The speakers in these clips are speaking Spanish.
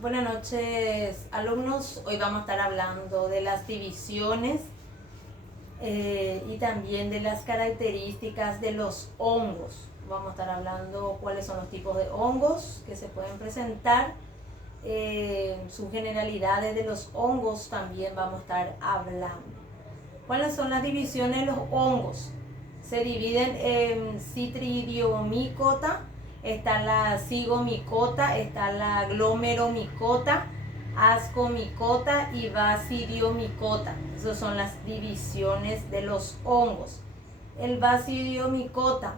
Buenas noches, alumnos. Hoy vamos a estar hablando de las divisiones y también de las características de los hongos. Vamos a estar hablando cuáles son los tipos de hongos que se pueden presentar, sus generalidades de los hongos también vamos a estar hablando. ¿Cuáles son las divisiones de los hongos? Se dividen en citridiomicota, está la zigomicota, está la glomeromicota, ascomicota y basidiomicota. Esas son las divisiones de los hongos. El basidiomicota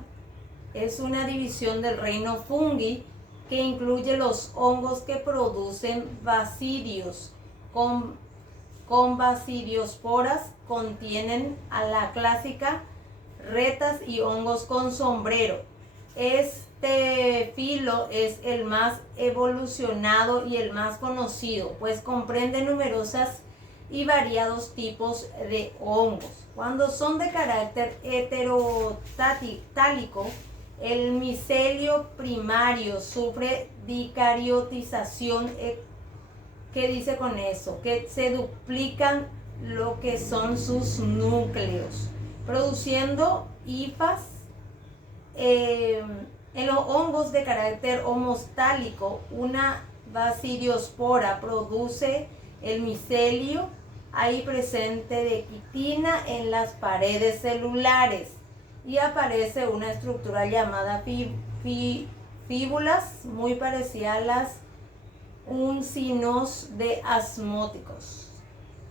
es una división del reino fungi que incluye los hongos que producen basidios. Con basidiosporas contienen a la clásica retas y hongos con sombrero. Este filo es el más evolucionado y el más conocido, pues comprende numerosas y variados tipos de hongos. Cuando son de carácter heterotálico, el micelio primario sufre dicariotización. ¿Qué dice con eso? Que se duplican lo que son sus núcleos, produciendo hifas. En los hongos de carácter homostálico, una basidiospora produce el micelio ahí presente de quitina en las paredes celulares y aparece una estructura llamada fíbulas, muy parecida a las uncinos de asmóticos,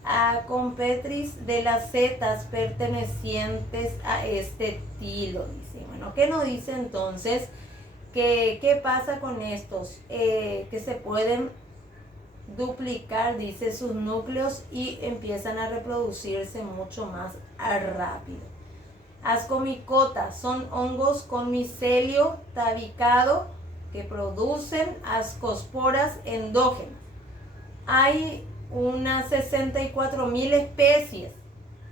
a competris de las setas pertenecientes a este tilo. Dice, bueno, ¿qué nos dice entonces? ¿Qué pasa con estos? Que se pueden duplicar, dice, sus núcleos y empiezan a reproducirse mucho más rápido. Ascomicota son hongos con micelio tabicado que producen ascosporas endógenas. Hay unas 64.000 especies.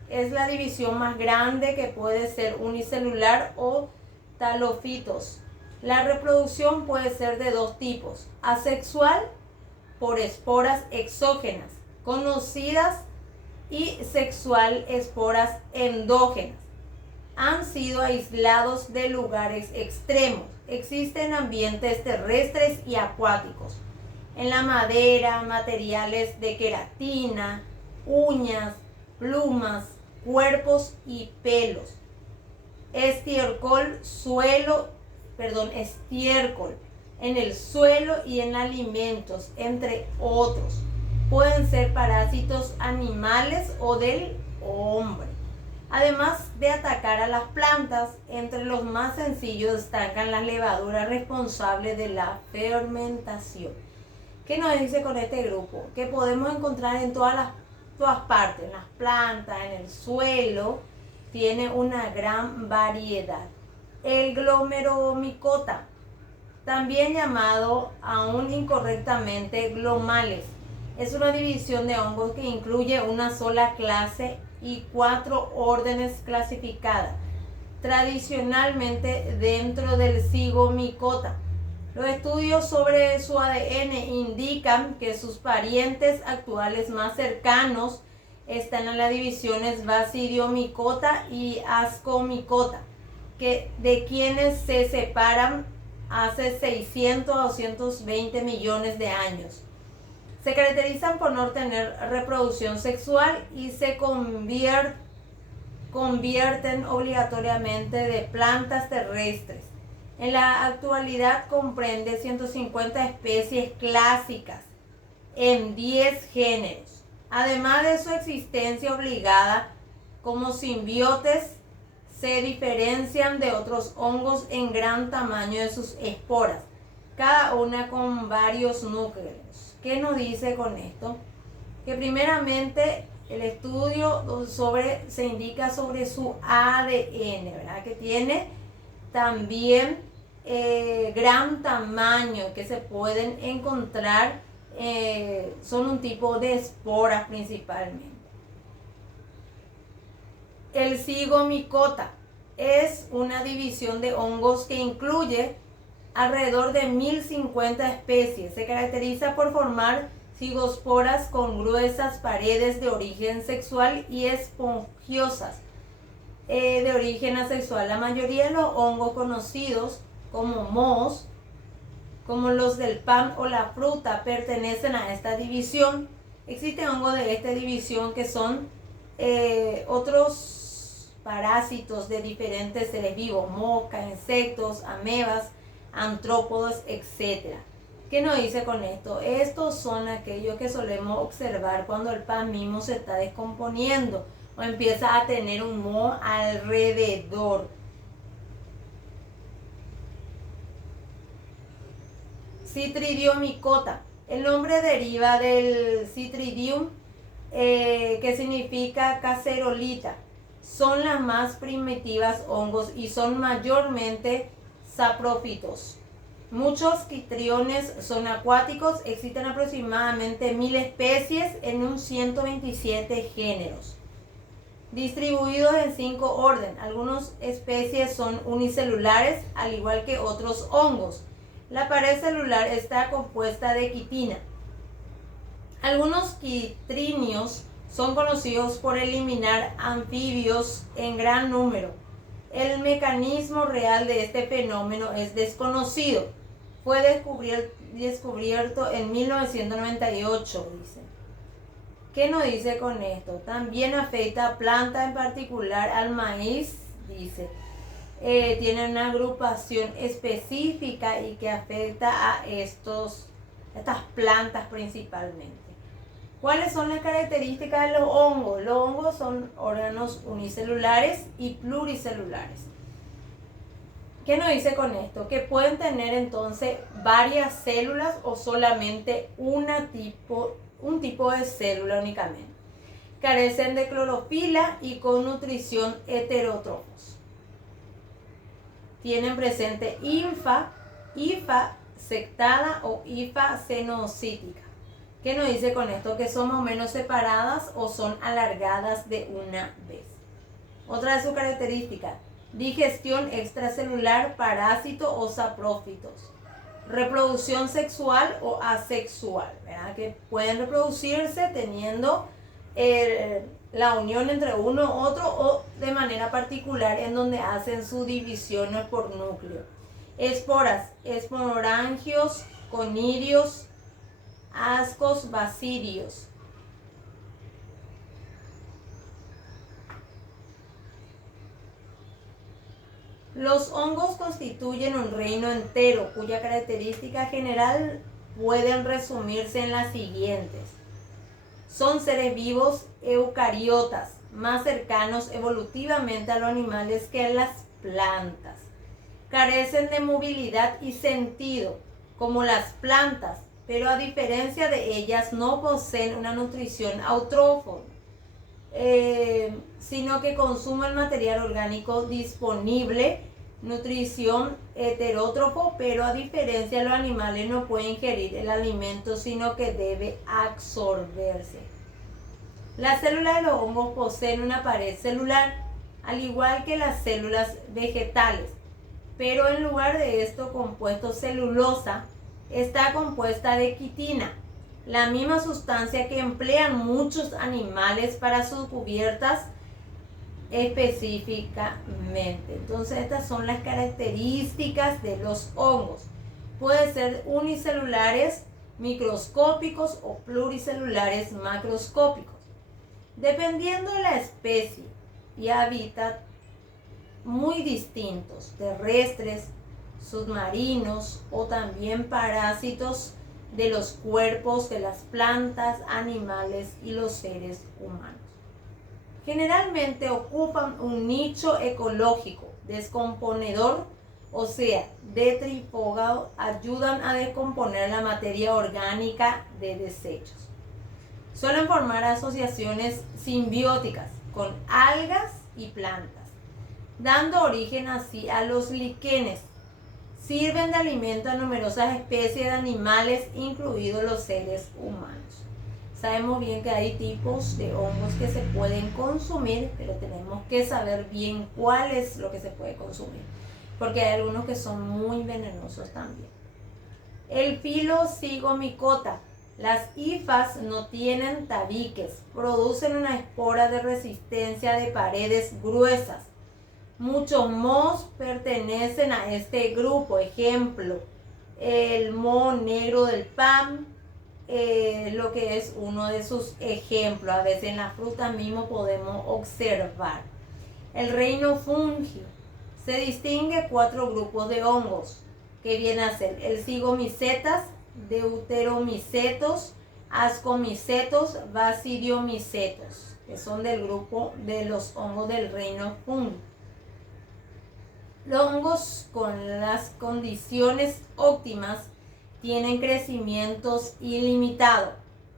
Es la división más grande, que puede ser unicelular o talofitos. La reproducción puede ser de dos tipos: asexual, por esporas exógenas conocidas, y sexual, esporas endógenas. Han sido aislados de lugares extremos. Existen ambientes terrestres y acuáticos. En la madera, materiales de queratina, uñas, plumas, cuerpos y pelos. Estiércol en el suelo y en alimentos, entre otros. Pueden ser parásitos animales o del hombre. Además de atacar a las plantas, entre los más sencillos destacan las levaduras responsables de la fermentación. ¿Qué nos dice con este grupo? Que podemos encontrar en todas partes, en las plantas, en el suelo, tiene una gran variedad. El glomeromicota, también llamado aún incorrectamente glomales, es una división de hongos que incluye una sola clase y 4 órdenes clasificadas, tradicionalmente dentro del zigomicota. Los estudios sobre su ADN indican que sus parientes actuales más cercanos están en las divisiones basidiomicota y ascomicota, de quienes se separan hace 600 a 220 millones de años. Se caracterizan por no tener reproducción sexual y se convierten obligatoriamente de plantas terrestres. En la actualidad comprende 150 especies clásicas en 10 géneros. Además de su existencia obligada como simbiontes, se diferencian de otros hongos en gran tamaño de sus esporas, cada una con varios núcleos. ¿Qué nos dice con esto? Que primeramente el estudio se indica sobre su ADN, ¿verdad? Que tiene también gran tamaño, que se pueden encontrar, son un tipo de esporas principalmente. El zigomicota es una división de hongos que incluye alrededor de 1050 especies. Se caracteriza por formar cigosporas con gruesas paredes de origen sexual y espongiosas de origen asexual. La mayoría de los hongos conocidos como mohos, como los del pan o la fruta, pertenecen a esta división. Existen hongos de esta división que son otros parásitos de diferentes seres vivos, moscas, insectos, amebas, artrópodos, etc. ¿Qué nos dice con esto? Estos son aquellos que solemos observar cuando el pan mismo se está descomponiendo o empieza a tener un moho alrededor. Citridiomycota. El nombre deriva del citridium, que significa cacerolita. Son las más primitivas hongos y son mayormente saprófitos. Muchos quitriones son acuáticos. Existen aproximadamente 1000 especies en un 127 géneros, distribuidos en 5 órdenes. Algunas especies son unicelulares, al igual que otros hongos. La pared celular está compuesta de quitina. Algunos quitrinios son conocidos por eliminar anfibios en gran número. El mecanismo real de este fenómeno es desconocido. Fue descubierto en 1998, dice. ¿Qué nos dice con esto? También afecta a plantas, en particular al maíz, dice. Tiene una agrupación específica y que afecta a estas plantas principalmente. ¿Cuáles son las características de los hongos? Los hongos son órganos unicelulares y pluricelulares. ¿Qué nos dice con esto? Que pueden tener entonces varias células o solamente un tipo de célula únicamente. Carecen de clorofila y con nutrición heterótrofos. Tienen presente hifa sectada o hifa cenocítica. ¿Qué nos dice con esto? Que son más o menos separadas o son alargadas de una vez. Otra de sus características: digestión extracelular, parásito o saprófitos. Reproducción sexual o asexual, ¿verdad? Que pueden reproducirse teniendo la unión entre uno u otro o de manera particular en donde hacen su división por núcleo. Esporas, esporangios, conirios, ascos, basidios. Los hongos constituyen un reino entero cuya característica general pueden resumirse en las siguientes. Son seres vivos eucariotas, más cercanos evolutivamente a los animales que a las plantas. Carecen de movilidad y sentido, como las plantas, pero a diferencia de ellas no poseen una nutrición autrófona, sino que consumen material orgánico disponible, nutrición heterótrofo, pero a diferencia de los animales no puede ingerir el alimento, sino que debe absorberse. Las células de los hongos poseen una pared celular, al igual que las células vegetales, pero en lugar de esto compuesto celulosa, está compuesta de quitina, la misma sustancia que emplean muchos animales para sus cubiertas específicamente. Entonces estas son las características de los hongos. Pueden ser unicelulares, microscópicos o pluricelulares macroscópicos. Dependiendo de la especie y hábitat muy distintos, terrestres, submarinos o también parásitos de los cuerpos de las plantas, animales y los seres humanos. Generalmente ocupan un nicho ecológico descomponedor, o sea, detrífugado, ayudan a descomponer la materia orgánica de desechos. Suelen formar asociaciones simbióticas con algas y plantas, dando origen así a los líquenes. Sirven de alimento a numerosas especies de animales, incluidos los seres humanos. Sabemos bien que hay tipos de hongos que se pueden consumir, pero tenemos que saber bien cuál es lo que se puede consumir. porque hay algunos que son muy venenosos también. El filo zigomicota. Las hifas no tienen tabiques, producen una espora de resistencia de paredes gruesas. Muchos mohos pertenecen a este grupo, ejemplo, el moho negro del pan, lo que es uno de sus ejemplos. A veces en las frutas mismo podemos observar. El reino fungi. Se distingue 4 grupos de hongos, que vienen a ser el Zygomycetes, Deuteromycetos, Ascomycetos, Basidiomycetos, que son del grupo de los hongos del reino fungi. Los hongos con las condiciones óptimas tienen crecimientos ilimitados.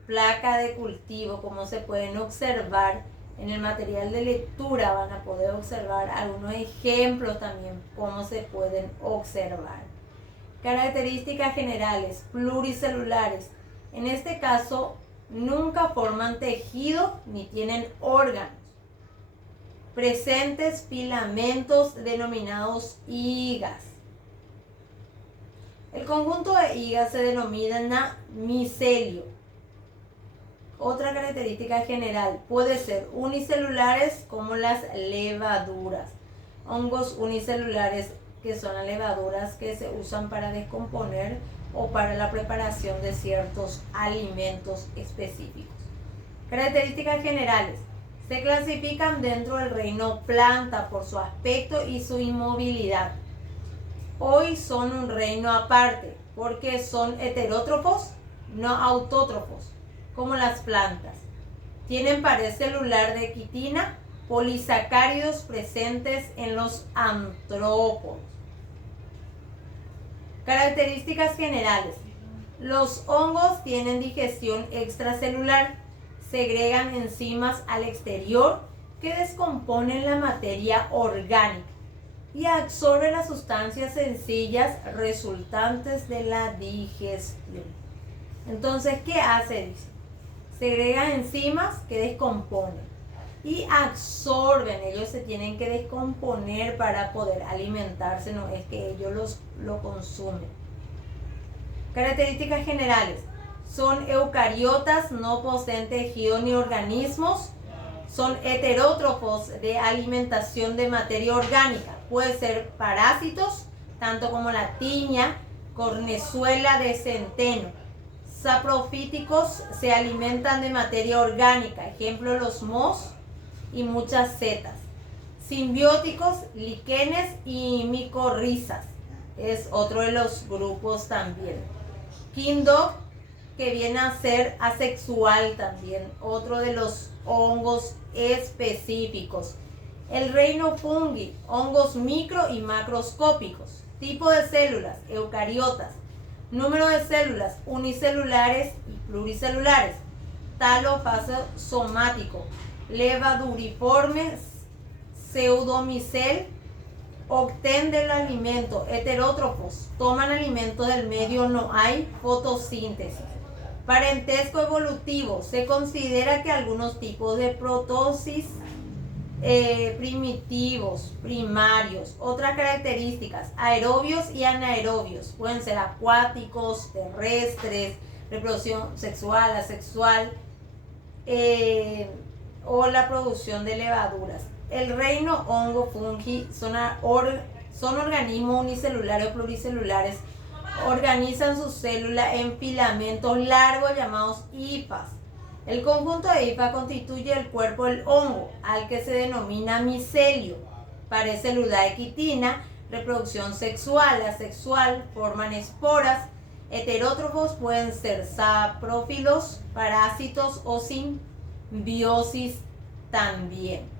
Placa de cultivo, como se pueden observar en el material de lectura, van a poder observar algunos ejemplos también, cómo se pueden observar. Características generales, pluricelulares. En este caso, nunca forman tejido ni tienen órganos. Presentes filamentos denominados higas. El conjunto de higas se denomina micelio. Otra característica general puede ser unicelulares, como las levaduras. Hongos unicelulares, que son las levaduras que se usan para descomponer o para la preparación de ciertos alimentos específicos. Características generales. Se clasifican dentro del reino planta por su aspecto y su inmovilidad. Hoy son un reino aparte porque son heterótrofos, no autótrofos, como las plantas. Tienen pared celular de quitina, polisacáridos presentes en los antrópodos. Características generales. Los hongos tienen digestión extracelular. Segregan enzimas al exterior que descomponen la materia orgánica y absorben las sustancias sencillas resultantes de la digestión. Entonces, ¿qué hace? Dice, segregan enzimas que descomponen y absorben. Ellos se tienen que descomponer para poder alimentarse, no es que ellos lo consumen. Características generales. Son eucariotas, no poseen tejido ni organismos. Son heterótrofos de alimentación de materia orgánica. Puede ser parásitos, tanto como la tiña, cornezuela de centeno. Saprofíticos, se alimentan de materia orgánica. Ejemplo, los mohos y muchas setas. Simbióticos, líquenes y micorrizas. Es otro de los grupos también. Quindog, que viene a ser asexual también, otro de los hongos específicos. El reino fungi, hongos micro y macroscópicos. Tipo de células, eucariotas. Número de células, unicelulares y pluricelulares. Talofase somático, levaduriforme, pseudomicel. Obtienen del alimento, heterótrofos, toman alimentos del medio, no hay fotosíntesis. Parentesco evolutivo, se considera que algunos tipos de protosis primitivos, primarios. Otras características, aerobios y anaerobios, pueden ser acuáticos, terrestres, reproducción sexual, asexual, o la producción de levaduras. El reino hongo fungi son organismos unicelulares o pluricelulares. Organizan sus células en filamentos largos llamados hifas. El conjunto de hifas constituye el cuerpo del hongo, al que se denomina micelio. Pared celular de quitina, reproducción sexual, asexual, forman esporas. Heterótrofos pueden ser saprófilos, parásitos o simbiosis también.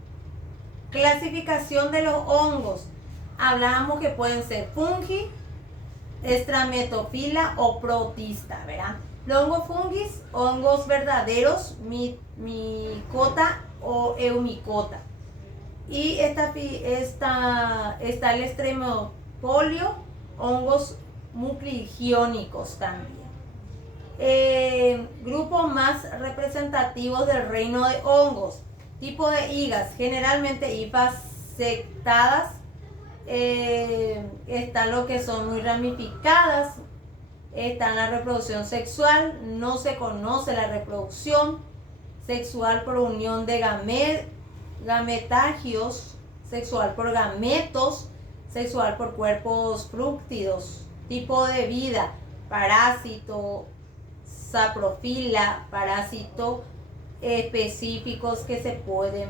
Clasificación de los hongos. Hablábamos que pueden ser fungi, estrametofila o protista, ¿verdad? Los hongos fungis, hongos verdaderos, micota o eumicota. Y está el extremopolio, hongos mucrigiónicos también. Grupos más representativos del reino de hongos. Tipo de higas, generalmente hifas sectadas, Está lo que son muy ramificadas, está en la reproducción sexual, no se conoce la reproducción sexual por unión de gametagios, sexual por gametos, sexual por cuerpos frúctidos, tipo de vida, parásito, saprofila, parásito específicos que se pueden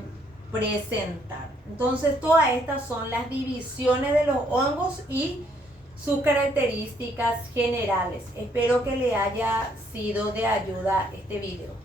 presentar. Entonces todas estas son las divisiones de los hongos y sus características generales. Espero que le haya sido de ayuda este video.